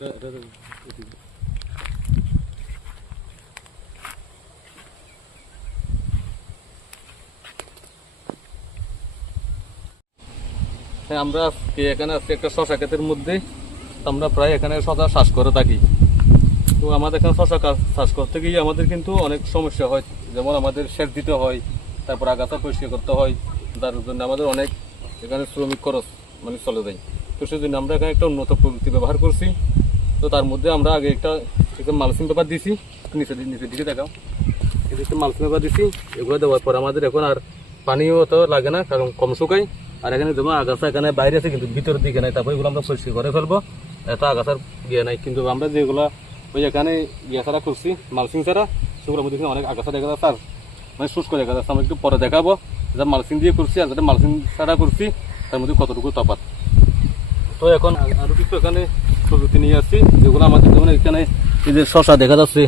হ্যাঁ আমরা আজকে এখানে আজকে একটা শশা ক্ষেতের মধ্যে। আমরা প্রায় এখানে শশা চাষ করে থাকি। তো আমাদের এখানে শশা চাষ করতে গিয়ে আমাদের কিন্তু অনেক সমস্যা হয়। যেমন আমাদের সেচ দিতে হয়, তারপর আগাছা পরিষ্কার করতে হয়। তার জন্য আমাদের অনেক এখানে শ্রমিক খরচ মানে চলে যায়। তো সেই জন্য আমরা এখানে একটা উন্নত প্রযুক্তি ব্যবহার করছি। তো তার মধ্যে আমরা আগে একটা একটা মালসিং পেপার দিছি। নিচে নিচের দিকে দেখাও। এদিকে মালসিং পেপার দিছি, এগুলো দেওয়ার পর আমাদের এখন আর পানিও তো লাগে না, কারণ কম শুকায়। আর এখানে যেমন আগাছা এখানে বাইরে আছে, কিন্তু ভিতরের দিকে নাই, তারপর এগুলো আমরা পরিষ্কার করে ফেলব। এত আগাছার ইয়ে নাই, কিন্তু আমরা যেগুলো ওই এখানে ইয়ে ছাড়া করছি, মালসিং ছাড়া, সেগুলোর মধ্যে অনেক আগাছা দেখা যাচ্ছে, আর মানে শুষ্ক দেখা যাচ্ছে। আমরা একটু পরে দেখাবো যে মালসিং দিয়ে করছি আর যেটা মালসিং ছাড়া করছি, তার মধ্যে কতটুকু তফাৎ। তো এখন আ- আরও কিছু এখানে প্রযুক্তি নিয়ে আসছি, যেগুলো আমাদের যেমন এখানে এই যে শশা দেখা যাচ্ছে,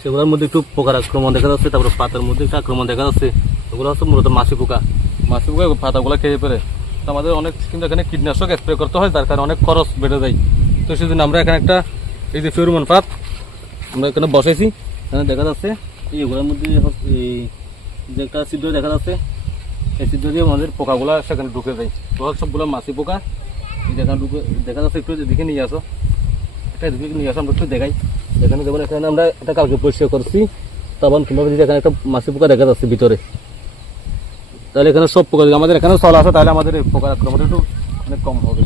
সেগুলোর মধ্যে একটু পোকার আক্রমণ দেখা যাচ্ছে, তারপরে পাতার মধ্যে একটা আক্রমণ দেখা যাচ্ছে ওগুলো হচ্ছে মূলত মাছি পোকা। মাছি পোকা পাতাগুলো খেয়ে তো আমাদের অনেক কিন্তু এখানে কীটনাশক স্প্রে করতে হয় তার কারণে অনেক খরচ বেড়ে যায়। তো সেজন্য আমরা এখানে একটা এই যে ফেরোমন পাত আমরা এখানে বসাইছি। এখানে দেখা যাচ্ছে এইগুলোর মধ্যে হচ্ছে এই যে একটা ছিদ্র দেখা যাচ্ছে, এই ছিদ্র দিয়ে আমাদের পোকাগুলো সেখানে ঢুকে যায়। তো সবগুলো মাছি পোকা দেখা ঢুকে দেখা যাচ্ছে, একটু দেখে নিয়ে আসো। একটা এদিকে নিয়ে আসো আমরা একটু দেখাই। এখানে যেমন এখানে আমরা এটা কালকে পরিষ্কার করছি তখন কিংবা যদি এখানে একটা মাছি পোকা দেখা যাচ্ছে ভিতরে। তাহলে এখানে সব পোকা আমাদের এখানে চল আসে তাহলে আমাদের এই পোকার আক্রমণ একটু অনেক কম হবে।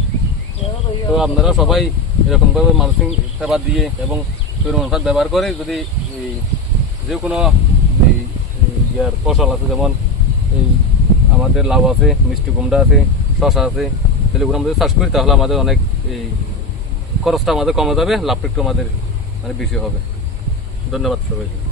তো আপনারা সবাই এরকমভাবে মালসিং পেপার দিয়ে এবং ফেরোমন ব্যবহার করে যদি এই যে কোনো এই ইয়ার ফসল আছে, যেমন এই আমাদের লাউ আছে, মিষ্টি কুমড়া আছে শশা আছে তাহলে এগুলো আমাদের চাষ করি, তাহলে আমাদের অনেক এই খরচটা আমাদের কমে যাবে লাভটা একটু আমাদের মানে বেশি হবে। ধন্যবাদ সবাইকে।